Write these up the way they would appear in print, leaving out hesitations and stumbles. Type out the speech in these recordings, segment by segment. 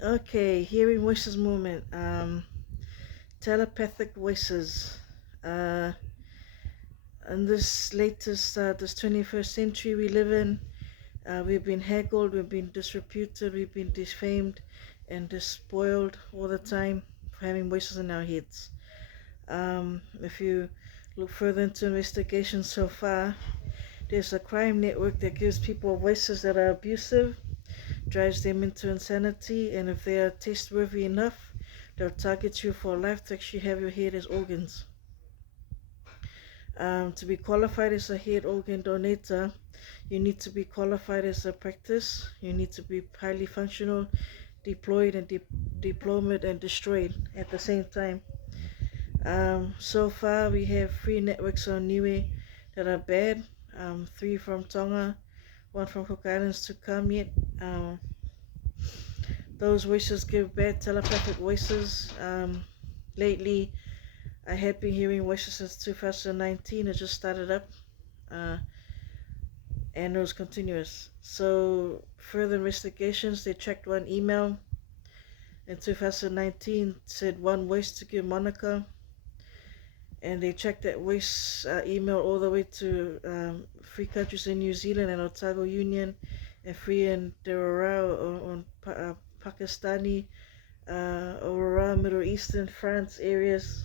Okay, hearing voices movement. Telepathic voices. Uh, in this this 21st century we live in, we've been haggled, we've been disreputed, we've been defamed and despoiled all the time for having voices in our heads. If you look further into investigations so far, there's a crime network that gives people voices that are abusive, drives them into insanity, and if they are test worthy enough, they'll target you for life to actually have your head as organs. To be qualified as a head organ donator, you need to be qualified as a practice. You need to be highly functional, deployed and deployed and destroyed at the same time. So far, we have 3 networks on Niue that are bad. 3 from Tonga, 1 from Cook Islands to come yet. Those voices give bad telepathic voices. Lately, I had been hearing voices since 2019. It just started up, uh, and it was continuous. So, further investigations, they checked one email in 2019, said one voice to give Monica, and they checked that voice email all the way to 3 countries in New Zealand and Otago Union, and 3 in on Pakistani, Aurora, Middle Eastern, France areas,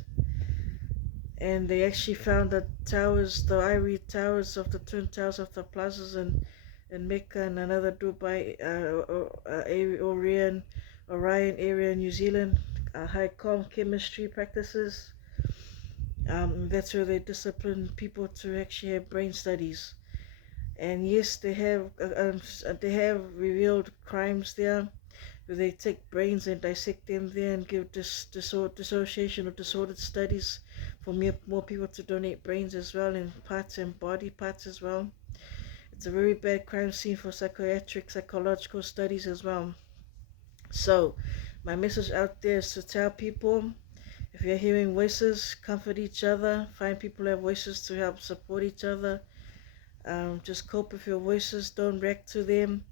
and they actually found the towers, the ivory towers of the twin towers of the plazas in Mecca and another Dubai, Orion area in New Zealand, high com chemistry practices. That's where they discipline people to actually have brain studies. And yes, they have revealed crimes there where they take brains and dissect them there and give dissociation or disordered studies for more people to donate brains as well and parts and body parts as well. It's a very bad crime scene for psychological studies as well. So, my message out there is to tell people, if you're hearing voices, comfort each other, find people who have voices to help support each other. Just cope with your voices, don't react to them.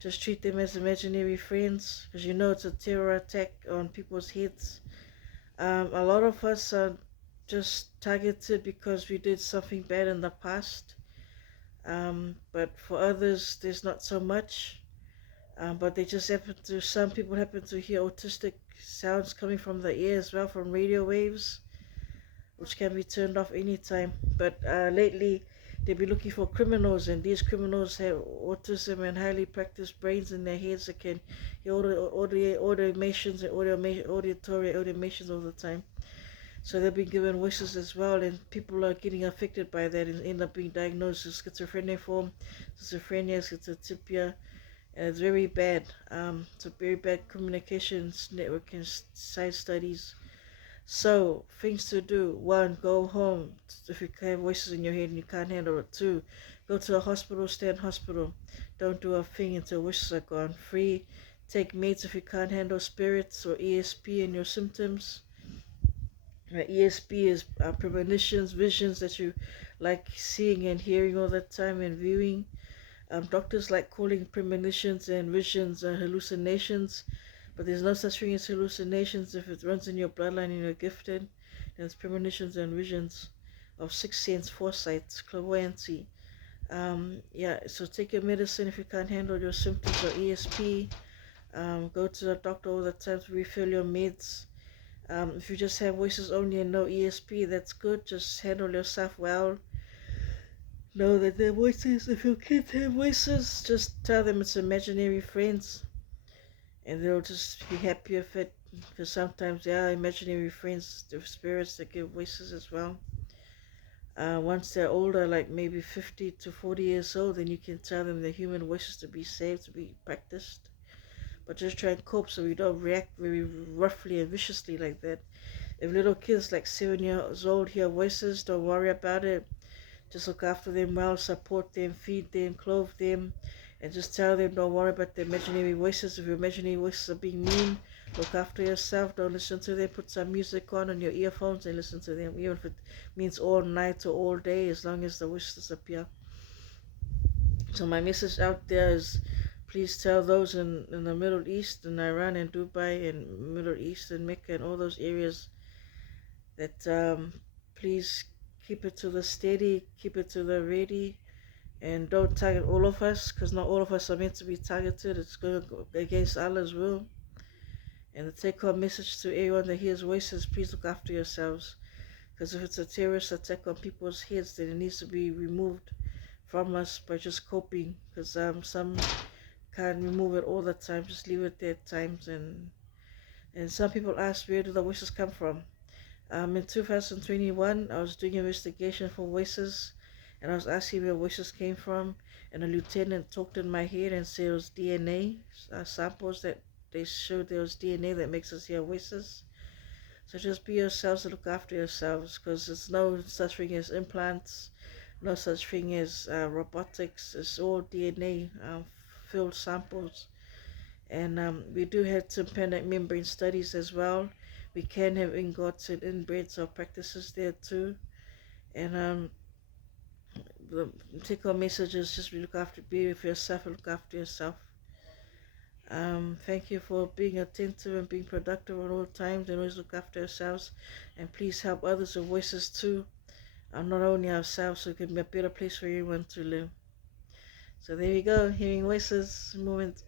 Just treat them as imaginary friends, because you know it's a terror attack on people's heads. A lot of us are just targeted because we did something bad in the past. But for others, there's not so much. But they just happen to, some people happen to hear autistic sounds coming from the ear as well, from radio waves, which can be turned off anytime. But lately, they've been looking for criminals, and these criminals have autism and highly practiced brains in their heads that can hear audio emissions and auditory automations all the time. So they've been given voices as well, and people are getting affected by that and end up being diagnosed with schizophrenia form, schizophrenia, and it's very bad. It's a very bad communications network and side studies. So, things to do. 1, go home if you have voices in your head and you can't handle it. 2, go to a hospital, stay in hospital. Don't do a thing until voices are gone. 3, take meds if you can't handle spirits or ESP in your symptoms. ESP is premonitions, visions that you like seeing and hearing all the time and viewing. Doctors like calling premonitions and visions hallucinations, but there's no such thing as hallucinations if it runs in your bloodline and you're gifted. And it's premonitions and visions of sixth sense, foresight, clairvoyancy. Yeah, so take your medicine if you can't handle your symptoms or ESP. Go to the doctor all the time to refill your meds. If you just have voices only and no ESP, that's good. Just handle yourself well. Know that their voices, if your kids have voices, just tell them it's imaginary friends and they'll just be happy with it, because sometimes there are imaginary friends, the spirits that give voices as well. Once they're older, like maybe 50 to 40 years old, then you can tell them the human voices to be saved, to be practiced. But just try and cope so we don't react very roughly and viciously like that. If little kids like 7 years old hear voices, don't worry about it. Just look after them well, support them, feed them, clothe them, and just tell them don't worry about the imaginary voices. If your imaginary voices are being mean, look after yourself, don't listen to them, put some music on your earphones and listen to them, even if it means all night or all day, as long as the voices disappear. So my message out there is Please tell those in the Middle East, in Iran and Dubai and Middle East and Mecca and all those areas that please keep it to the steady, keep it to the ready, and don't target all of us, because not all of us are meant to be targeted. It's going to go against Allah's will. And the take-home message to everyone that hears voices: please look after yourselves, because if it's a terrorist attack on people's heads, then it needs to be removed from us by just coping, because some can't remove it all the time, just leave it there at times. And some people ask, where do the voices come from? In 2021, I was doing an investigation for voices, and I was asking where voices came from, and a lieutenant talked in my head and said it was DNA samples that they showed there was DNA that makes us hear voices. So just be yourselves and look after yourselves, because there's no such thing as implants, no such thing as robotics. It's all DNA filled samples. And we do have tympanic membrane studies as well. We can have ingots and inbreds or practices there too. And the take home message is just be with yourself and look after yourself. Thank you for being attentive and being productive at all times, and always look after yourselves. And please help others with voices too, not only ourselves, so it can be a better place for everyone to live. So there you go, hearing voices movement.